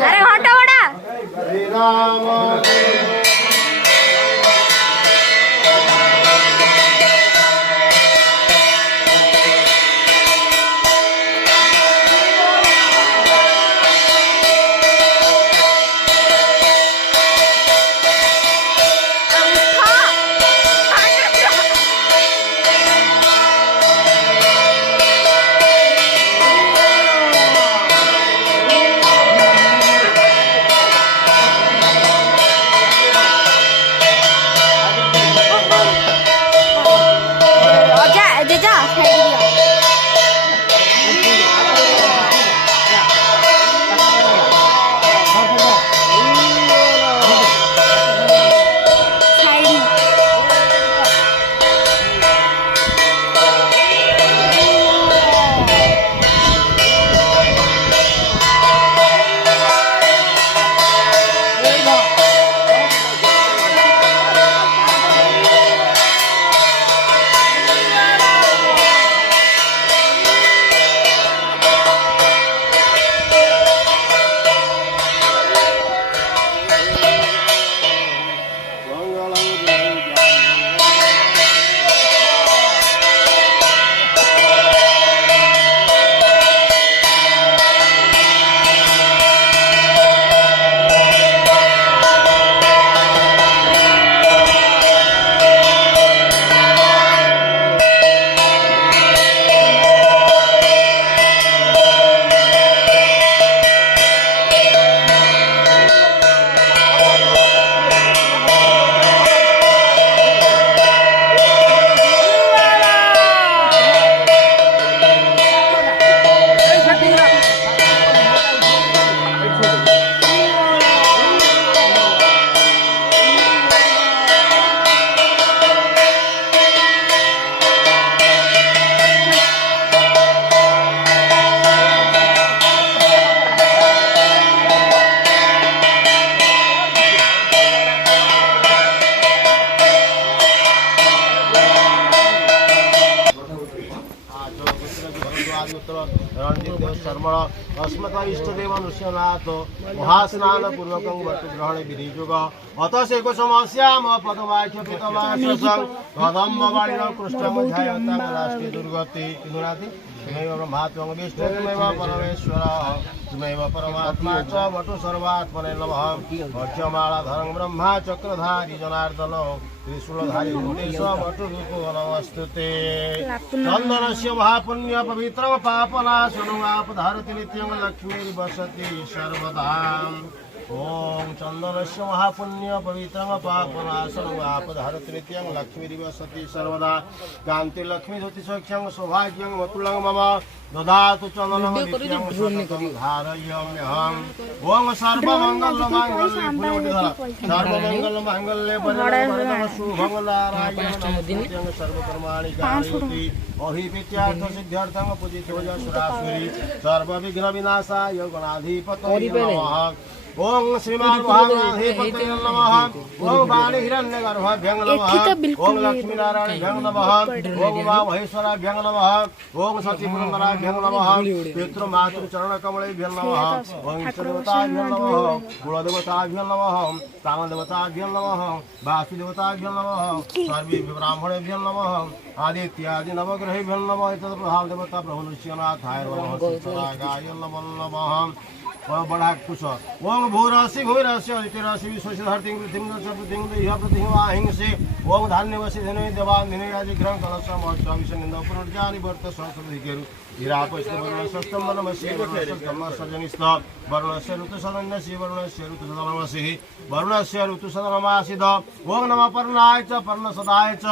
अरे हटो बड़ा अस्मत् इष्टदेव नृसिंहनाथ महास्नान पूर्वक ग्रहण विधि युग अत से समस्याम पदवाक्य पितवाणी राष्ट्रीय दुर्गति तुमैव ब्रह्मात्मा विष्णु तुमैव परमेश्वर तुमैव परमात्मा च वटु सर्वात्मने नमः भक्ष्यमालाधरं ब्रह्मा चक्रधारी जनार्दन त्रिशूलधारी भूतेश वटु रूपो नमस्तुते चन्दनस्य महापुण्य पवित्रं पापनाशनं आपधारति नित्यं लक्ष्मीर्वसति सर्वदा ओम चंदनस्य महापुण्य पवित्रं पापनाशनं आपधारति नित्यं लक्ष्मीर्वसति सर्वदा कांति लक्ष्मी ज्योति सौख्यं सौभाग्यं वतुलं मम ददातु चंदनं नित्यं सततं धारयाम्यहम् ओम सर्वमंगलमांगल्ये सर्वमंगलमांगल्ये वरदं शुभमंगलारायण नमः सर्वकर्माणि कारयति अभिपित्यार्थ सिद्ध्यर्थं पूजितो यशराश्री सर्वविघ्न विनाशाय गणाधिपतये नमः ओम श्रीमान महागणाधिपतये नमः ओम वाणी हिरण्यगर्भाभ्यं नमः ओम लक्ष्मी नारायणाभ्यं नमः ओम उमा महेश्वराभ्यं नमः ओम सचिपुरंदराभ्यं नमः पितृमातृ चरणकमलेभ्यं नमः ओम ईश्वरदेवताभ्यं नमः कुलदेवताभ्यं नमः कामदेवताभ्यं नमः वासुदेवताभ्यं नमः सर्वे ब्राह्मणेभ्यं नमः आदित्यादि नवग्रहेभ्यं नमः तत् प्रधान देवता प्रभु नृसिंहनाथाय नमः शिवरागाय नमो नमः बढ़ा कुश ओम भूरसी भूरस्य अतिरसी विश्वस्य धरती पृथ्वी पृथ्वी देह पृथ्वी वाहिंसे ओम धान्यवसी धनो देवान दिनयाजि ग्रह कलश महोत्सव निंद पुनर्जानि वर्त सहस्रधिकेरु हीरापुष्प वर्णस्तम वनमसि वर्णस्तम सर्जनिस्थ वर्णस्य ऋतुसदनस्य वर्णस्य ऋतुसदनमसि वर्णस्य ऋतुसदनमासिद ओम नमः पर्णाय च पर्णसदाय च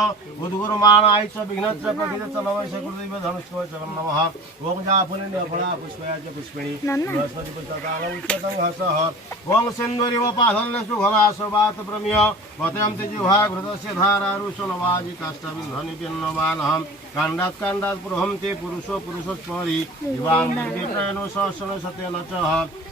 उद्गुरुमाणाय च विघ्नश्च प्रथितश्च नमस्य गुरुदेव धनुष्कोय च नमः ओम जापुण्य फला पुष्पया च पुष्पिणी बृहस्पति पुस्तकाल उच्चतं हसः ओम सेन्द्वरिव पाधल्य सुघनासवात प्रम्य वतयं तेजिह्वा घृतस्य धारा रुसनवाजि काष्ठबिन्धनि पिन्नमानहं काण्डात् काण्डात् पुरुहं ते पुरुषो पुरुषस्मरि दिवां निर्विप्रयणो सहस्रनो सत्यन च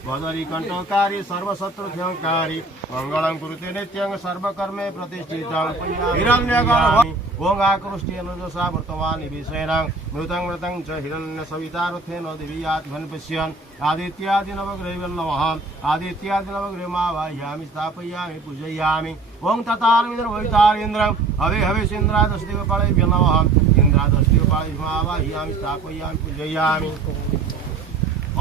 भदरी कंठकारी सर्वशत्रुभ्यंकारी मंगलं कुरुते नित्यं सर्वकर्मे प्रतिष्ठितं हिरण्यगर्भ ओंगाकृष्टेन दशा वर्तमान विषयनं मृतं च हिरण्यसवितारुथेन दिव्यात् धनपश्यन् आदित्यादि नवग्रह नमः आदित्यादि नवग्रहमावाह्यामि स्थापयामि पूजयामि ओं ततारविदर्भवितारेन्द्रं हवे हवेन्द्रादस्देवपाळेभ्यो नमः इंद्रादस्देवपाळेभ्यमावाह्यामि स्थापयामि पूजयामि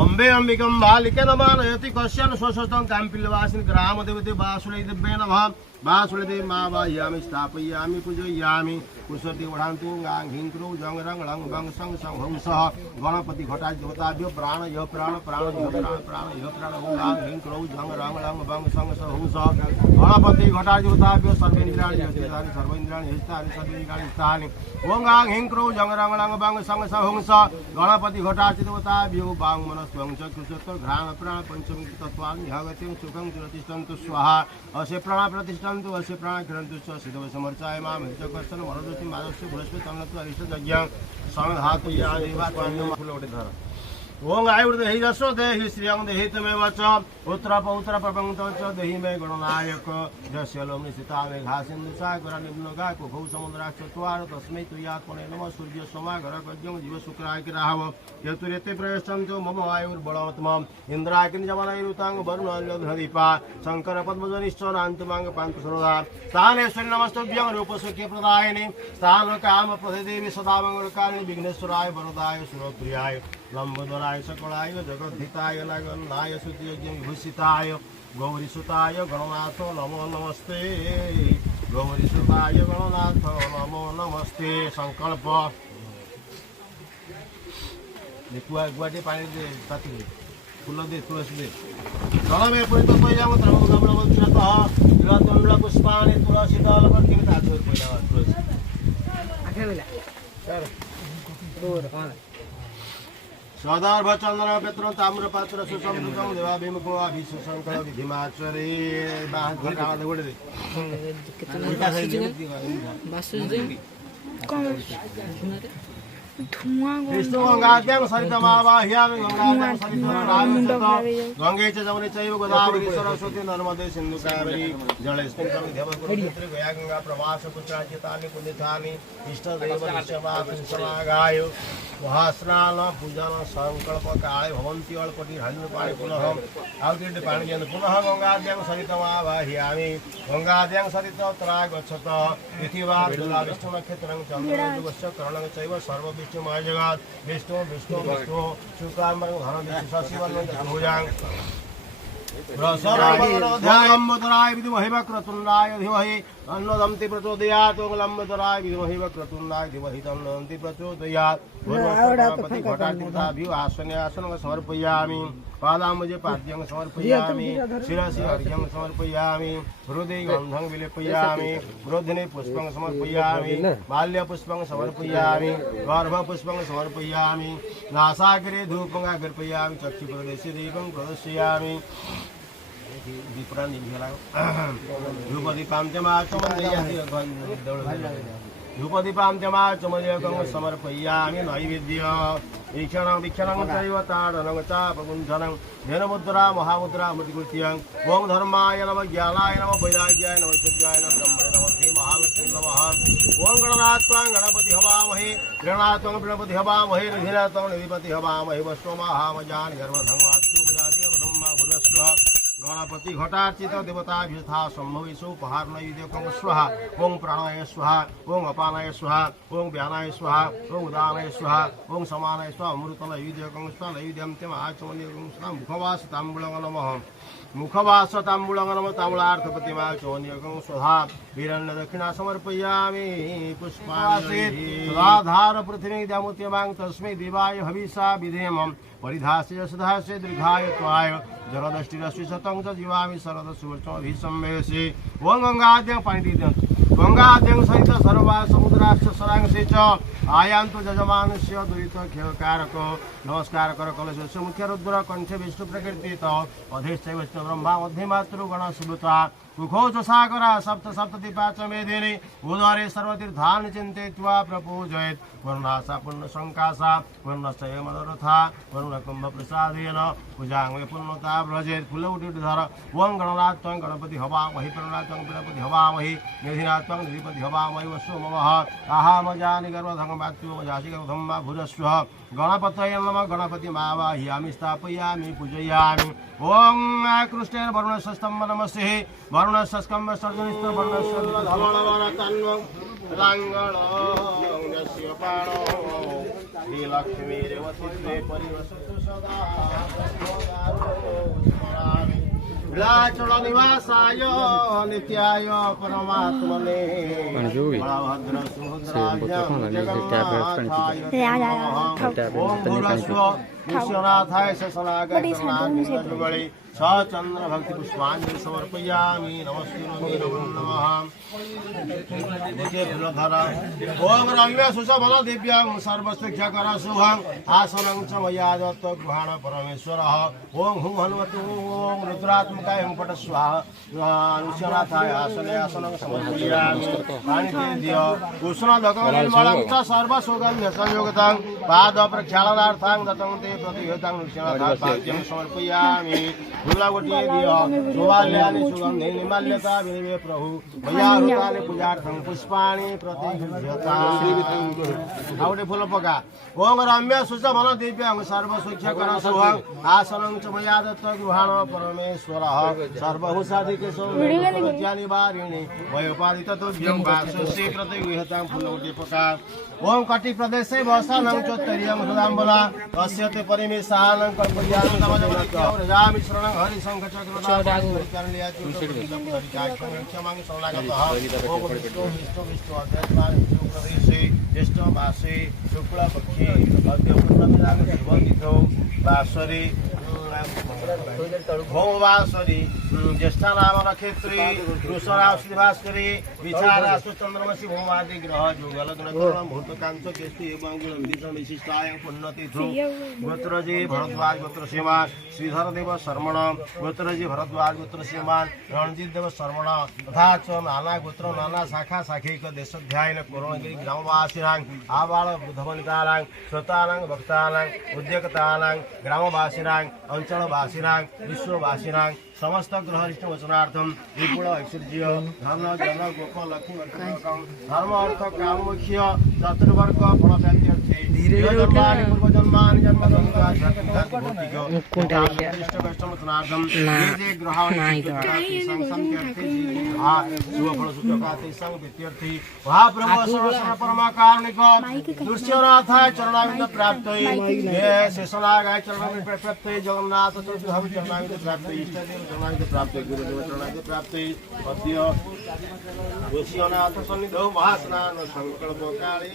अम्बे अंबिकं बालिके नमानयति कश्यन स्वस्तं काम्पिल्यवासिन ग्रामदेवते वासुदेव्ये नमः वासुदेव मावाह्यामि स्थापयामि पूजयामि कुशति वढान्तु गां हिंक्रो जंग रंग लंग बंग संग संग हंसः गणपति घटा देवताभ्यो प्राण यः प्राण प्राण यः प्राण प्राण यः प्राण गां हिंक्रो जंग रंग लंग बंग संग संग हंसः गणपति घटा देवताभ्यो सर्वेन्द्राणि यस्तानि सर्वेन्द्राणि यस्तानि सर्वेन्द्राणि स्थानि ओं गां हिंक्रो जंग रंग लंग बंग संग संग हंसः गणपति घटा देवताभ्यो बांग मनस्वं च कृषत घ्राण प्राण पंचमी तत्त्वानि ह्यगतिं सुखं प्रतिष्ठन्तु स्वाहा असे प्राण प्रतिष्ठन्तु असे प्राण किरन्तु च सिद्धव समर्चाय मां हितकर्षण वरद माधव बृहस्पति तमनत्व अरिष्ट यज्ञ संधातु या देवा पाण्य फूल उठे धर ओम आयुर्द हि रसो देहि श्रियं देहि तमेव च उत्तर पौत्र प्रपंत च देहि मे गणनायक जस्य लोमनि सीता मे घासिन्दु सागर निम्न गा कुभौ समुद्राक्ष त्वार तस्मै तुयात्मने नमः सूर्य समागर गज्ञं जीव शुक्राय किराहव यतुरेते प्रयश्चं च मम आयुर्बलवत्मं इंद्राकिन जवनैरुतांग वरुणल्लधदीपा शंकर पद्मजनिश्च नान्तमांग पान्तसरोदा स्थानेश्वरि नमस्तभ्यं रूपसुखे प्रदायिने स्थान काम प्रदे देवी सदा मंगलकारिणी विघ्नेश्वराय वरदाय सुरप्रियाय लंबोदराय सकलाय जगद्धिताय नागन्नाय सुतियज्ञ विभूषिताय गौरीसुताय गणनाथ नमो नमस्ते गौरीसुताय गणनाथ नमो नमस्ते संकल्प देखुआ गुआटे पानी दे ताती फूल दे तुलसी दे जल में परित पयजाम त्रम गमल वक्षतः विलतंड पुष्पाणि तुलसी दल पर के ताजोर पयला तुलसी आखे बेला सर दूर कौन सदार्भ चंदन पेत्र ताम्रपात्र सुसंयुतं देवाभिमुखो अभिषेकं विधिमाचरे बाहर गोड़े दे विष्णु गंगाद्यं सरितमावाह्यामि गंगाद्यं सरितमावाह्यामि गंगे च जमुने चैव गोदावरी सरस्वती नर्मदे सिन्धु कावेरी जलेऽस्मिन् सन्निधिं गया गंगा प्रवास पुत्राजितानि पुण्यतानि इष्टदेव नित्यमागाय महास्नान पूजन संकल्प काले भवन्ति अल्पति हन्नु पाणि पुनः आउतिड्डि पाणि जन पुनः गंगाद्यं सरितमावाह्यामि गंगाद्यं सरितोत्तरा गच्छत इति वा विष्णु नक्षत्रं चन्द्रस्य करणं चैव सर्व विष्णुमय जगत् विष्णु विष्णु विष्णु शुक्लाम्बरं धनं विष्णु शशिवर्णं चतुर्भुजां लंबोदराय विद्महे वक्रतुण्डाय धीमहि तन्नो प्रचोदयात् लंबोदराय विद्महे वक्रतुण्डाय धीमहि तन्नो प्रचोदयात् गणपति घटाधिपताभ्यो आसनं समर्पयामि पादाम्बुजे पाद्यं समर्पयामि शिरसि अर्घ्यं समर्पयामि हृदये गन्धं विलेपयामि वृद्धने पुष्पं समर्पयामि बाल्यपुष्पं समर्पयामि गर्भपुष्पं समर्पयामि नासाग्रे धूपं अर्पयामि चक्षुप्रदेशे दीपं प्रदर्शयामि धूपदीपां समर्पयामि नैवेद्य ईक्षणं वीक्षणं चैव ताडनं चापगुंठनं धेनुमुद्रा महामुद्रा अमृतकृत्यं ओं धर्माय नमः ज्ञानाय नमः वैराग्याय नमः ऐश्वर्याय नमः ब्रह्मणे नमः श्री महालक्ष्मी नमः ओं गणनात्वां गणपति हवामहे गणनात्वां गणपति हवामहे निधिनात्वां निधिपति हवामहे वस्वमाहामजानि गर्भधं वास्तु प्रजाति ब्रह्मा भुवस्व गणपति घटार्चित देवताभ्यथा सम्भवेषु उपहार नैवेद्यकं स्वाहा ओं प्राणाय स्वाहा ओं अपानाय स्वाहा ओं व्यानाय स्वाहा ओं उदानाय स्वाहा ओं समानाय स्वाहा अमृत नैवेद्यकं स्वाहा नैवेद्यं तेम आचमनीयकं स्वाहा मुखवास ताम्बूलं नमः मुखवास ताम्बूलं नमः ताम्बूलार्थ प्रतिमा चोन्यकं स्वाहा हिरण्य दक्षिणा समर्पयामि पुष्पाणि सदाधार पृथ्वी द्यामुत्यमां तस्मै देवाय हविषा विधेयम् परिधास्य सदास्य दीर्घाय त्वाय जलदष्टिरश्वि शतं च जीवामि शरद सुवर्चमभिसंवेशे ओं गंगाद्यं पाणिदिद्यं गंगाद्यं सहित सर्वा समुद्राश्च सरांशे च आयान्तु जजमानस्य दुरित खेलकारक नमस्कार कर कलशस्य मुख्य रुद्र कंठे विष्णु प्रकृति अधेश्चैव ब्रह्मा मध्ये मातृ गण सुभृता मुखोज सागरा सप्त सप्तति पाच मेदिनी उदरे सर्वतीर्थानि चिन्तयित्वा प्रपूजयेत् वर्णासा पुण्य संकासा वर्णश्चय मनोरथा वर्णकुंभ प्रसादेन पूजांगे पुण्यता व्रजेत् फुलउटिधर ओं गणनाथ त्वं गणपति हवामहि प्रणनाथ त्वं गणपति हवामहि निधिनाथ त्वं निधिपति हवामहि वस्व ममः आहामजानि गर्वधं मातृमजासि गर्वधं वा भुजस्व गणपतये नमः गणपति मावाह्यामि स्थापयामि पूजयामि ओं कृष्णेन वरुणस्तम्भ नमस्ते वरुणस्कम्भ सर्जनिष्ठ वर्णस्य धवलवरतन्वं लाङ्गणस्य पाणो श्रीलक्ष्मीरेवतिद्वे परिवसतु सदा विलाचल निवासाय नित्याय परमात्मने बलभद्र सुभद्राभ्यां जगन्नाथाय ओं भूरस्व विश्वनाथाय शशनागाय कर्णाभ्युगळे सचंद्र भक्ति पुष्पांजलि समर्पयामि नमस्ते नमः ओम रम्य सुशबल दिव्यं सर्वशिक्षकर शुभं आसनं च मया दत्त गृहाण परमेश्वरः ओम हुं हनुमतु ओम रुद्रात्मकाय हुं पट स्वाहा विश्वनाथाय आसने आसनं समर्पयामि पाणितेद्य उष्णदकं निर्मलं च सर्वसुगन्ध संयुक्तं पाद प्रक्षालनार्थं दत्तं ते प्रतिहतं विश्वनाथाय पाद्यं समर्पयामि फुलगोटिए दियो सुवाल्यानि सुगन्धे निमाल्यता विनिवे प्रभु मया हृतानि पूजार्थं पुष्पाणि प्रतिगृह्यता आउटे फुल पका ओम रम्य सुशबल दिव्यं सर्वशिक्षकर शुभं आसनं च मया दत्त गृहाण परमेश्वरः सर्वहुषाधिकेशो विद्यानि वारिणि वयोपादित तुभ्यं वासुश्री प्रतिगृह्यतां फुलगोटिए पका ओम कटि प्रदेशे वसानं चोत्तरीयं हृदाम्बला पश्यते परिमेशानं कल्पयामि तमजमि शरणं हरि शंख चक्रधारी क्षमां शरणागतः ओम विष्णु अध्यात्मानि प्रदेशे ज्येष्ठ मासे शुक्ल पक्षे अद्य पूर्णमिनाग शुभतिथौ वासरे भौमवासरी ज्येष्ठा नाम नक्षत्री वृषरा श्रीभास्करी विचारा चंद्रमसी भौमादि ग्रह जुगल गुण भूत कांच केष्टि एवं गुण विदित विशिष्टाय पुण्यतिथौ गोत्रजी भरद्वाज गोत्र श्रीमान श्रीधर देव शर्मण गोत्रजी भरद्वाज गोत्र श्रीमान रणजित देव शर्मण तथा च नाना गोत्र नाना शाखा शाखैक देशाध्यायन कोरणगिरि ग्रामवासिनां आबाल वृद्धवनितानां श्रोतानां भक्तानां उद्योक्तानां ग्रामवासिनां अंचलवासिनां विश्ववासिनां समस्त ग्रहरिष्ठ वचनार्थम विपुल ऐश्वर्य धन जन गोप लक्ष्मी धर्म अर्थ काम मुख्य चतुर्वर्ग फल प्राप्त्यर्थे पूर्व जन्मानि वचनार्थम ये ग्रह शुभफल सूचकाते संग वित्यर्थी महाप्रभु सर्वसर्व परमा कारुणिक दुष्यनाथाय चरणाविंद प्राप्तये हे शेषनागाय चरणाविंद प्राप्तये जगन्नाथ चतुर्भुज चरणाविंद प्राप्तये इष्टदेव चरणाविंद प्राप्तये गुरुदेव चरणाविंद प्राप्तये अद्य गोष्यनाथ सन्निधौ महास्नान संकल्प काले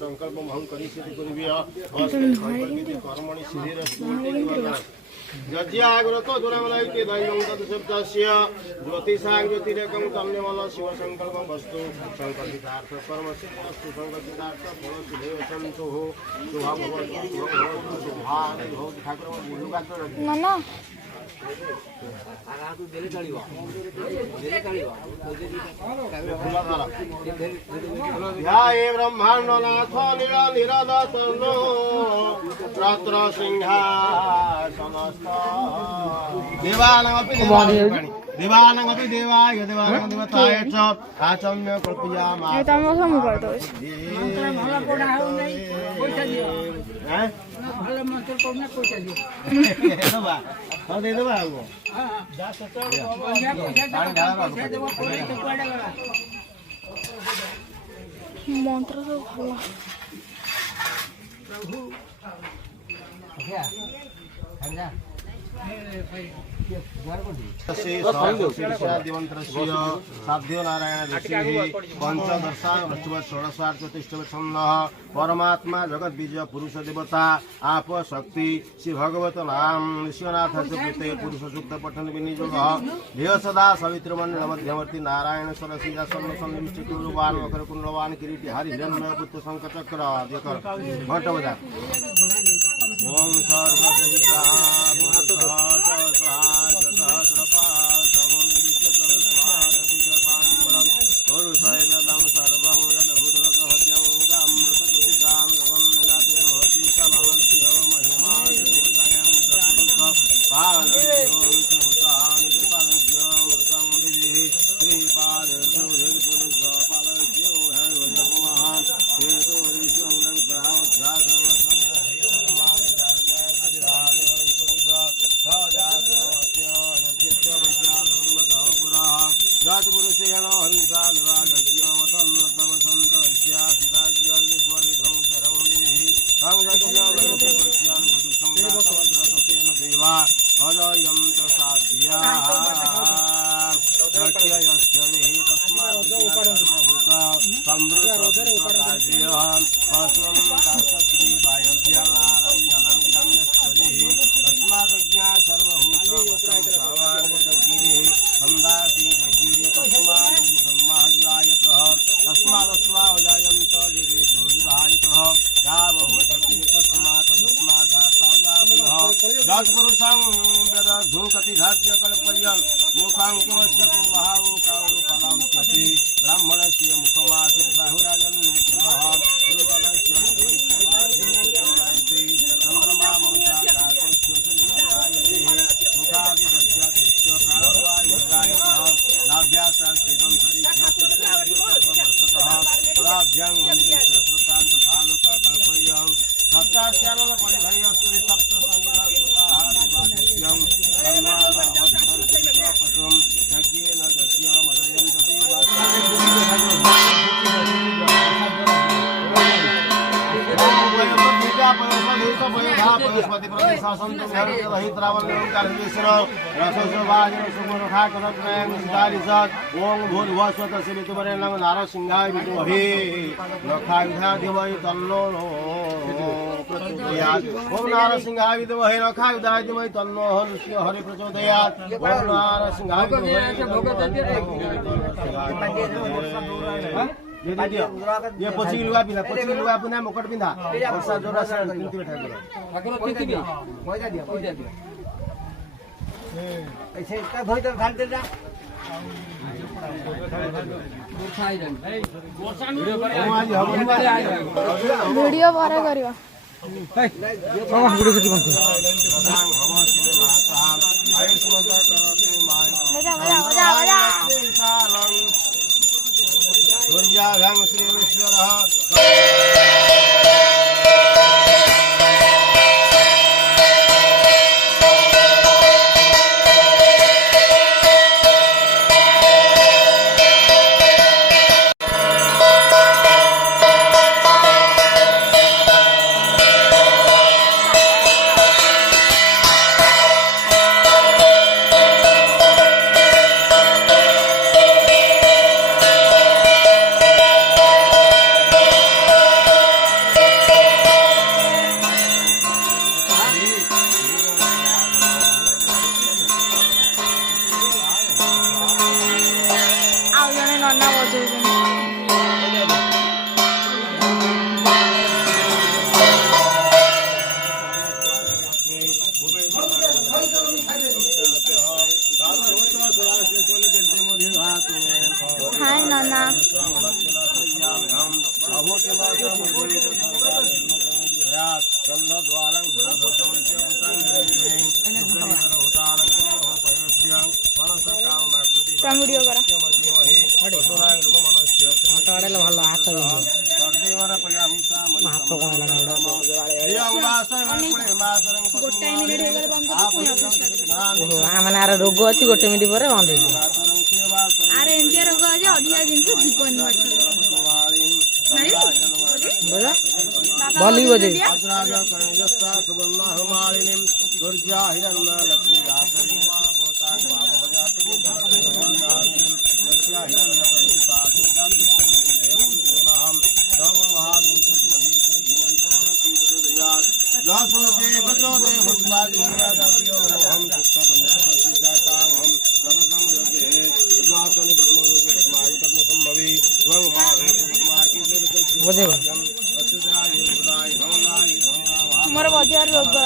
संकल्प महं करिष्यति कुर्व्य कर्मणि सिद्धिरस्तु यज्ञाग्रतो दुरामलैके दैवं तत्शब्दस्य ज्योतिषां ज्योतिरेकं तन्यमल शिवसङ्कल्पं वस्तु सङ्कल्पितार्थ परमसिद्धिरस्तु सङ्कल्पितार्थ फलसिद्धेव सन्तुः शुभं भवतु शुभानि भवतु ठाकुर नाना ध्याये ब्रह्माण्डनाथ निरदतनो रत्र सिंहासनस्थ देवानामपि देवानामपि देवाय देवानां देवताय च आचम्य कल्पयामास এটা আমি প্রথম করতে হইছে ভালো পড়া হয় নাই পয়সা দিও हैं ভালো মন্ত্র পড়না পয়সা দিও देबा हां दे देबा वो हां जा सतो पयसा देबो पड़े तो पड़े गला মন্ত্র তো ভালো प्रभु क्या समझा साध्यो नारायण ऋषि पंचदशा षोड़शार परमात्मा जगत बीज पुरुष देवता आप शक्ति श्री भगवत नाम विश्वनाथ से पुरुष सूक्त पठन विनियोग ध्येय सदा सवित्रमंडल मध्यवर्ती नारायण सरसी सन्निष्ठिवान मकर कुंडवान किरीटी हरि हिरण्मय पुत्र शंकर चक्र घंट बजा ओम नारसिंहाय विद्महे नखायुधाय धीमहि तन्नो प्रचोदयात् ओम नारसिंहाय विद्महे नखायुधाय धीमहि तन्नो हरि प्रचोदयात् ओम नारसिंहाय ये पछी लुगा पिना मुकट पिंधा वर्षा जोरा से किंतु बैठा करो पैसा दियो ऐसे का भई तो खाल दे जा वीडियो बारे करियो मजा मजा मजा मजा श्री विश्वरः तम वीडियो करा ଭଲ ହାତ ହାତ କଣ ହେଲା गोटाए मिनिट हे गले बंद कर पुणी ऑफिस ମାନେ ଆର ରୋଗ ଅଛି 1 ମିନିଟ୍ ପରେ ବନ୍ଦ ହେଇଯିବ। अरे एमटीआर रोग आज अधिका जिनस जीवन भली बजे मोर बजार रोग